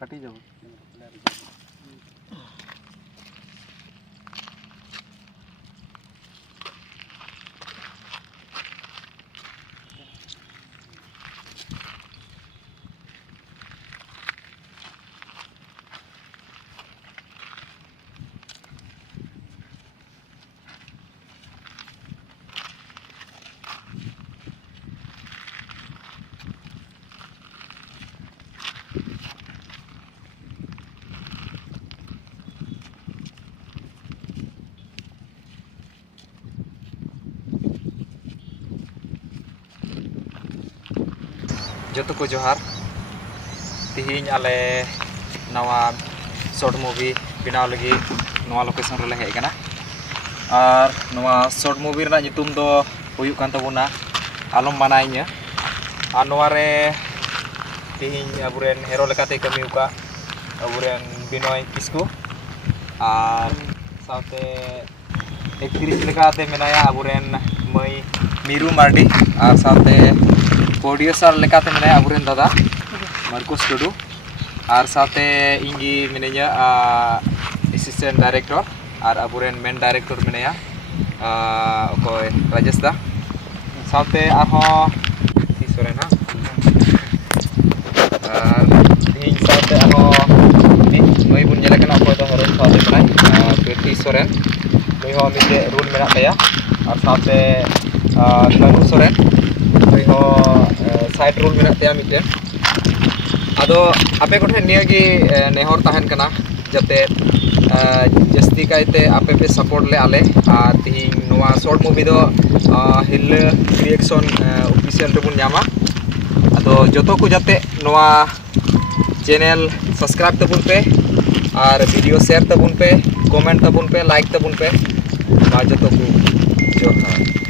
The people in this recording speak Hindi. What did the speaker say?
कटी जाओ जोतो को जोहार तिहिन आले नवा शॉर्ट मूवी बनाव लगी नवा लोकेशन रे हेज कना और नवा शॉर्ट मूवी रना नितुम दो हुयुक कान तबुना आलम मानाइnya और नवा रे तिहिन अबुरेन हेरो लेकाते कमी उका अबुरेन बिनोय किस्कु और साथे एक्ट्रेस लेकाते मेनाया अबुरेन मई मीरू मार्डी और साथे प्रोड्यूसर लेकाते मेनाया अबुरेन दादा मार्कोस टुडू और साथे इंगी मेनेया असिस्टेंट डायरेक्टर और अबुरेन मेन डायरेक्टर मेनाया ओकोय राजेश दा साथे आहो सोरेन हा इन साथे आहो मई बुन जेला कना ओकोय दो हरन साथे बनाय पेटी सोरेन मई हो मिटे रूल मेना तया और साथे तनु सोरेन मई हो साइड रूल मेना तया मिटे आदो आपे कोठे नियागी नेहर ताहन कना जाते जस्ती कायते आपे पे सपोर्ट ले आले और तिहिन नवा शॉर्ट मूवी दो हिल रिएक्शन ऑफिशियल टेबुन न्यामा आदो जोतो को जाते नवा चैनल सब्सक्राइब तबुन पे और वीडियो शेयर तबुन पे कमेंट तबुन पे लाइक तबुन पे मा जोतो को जोहार।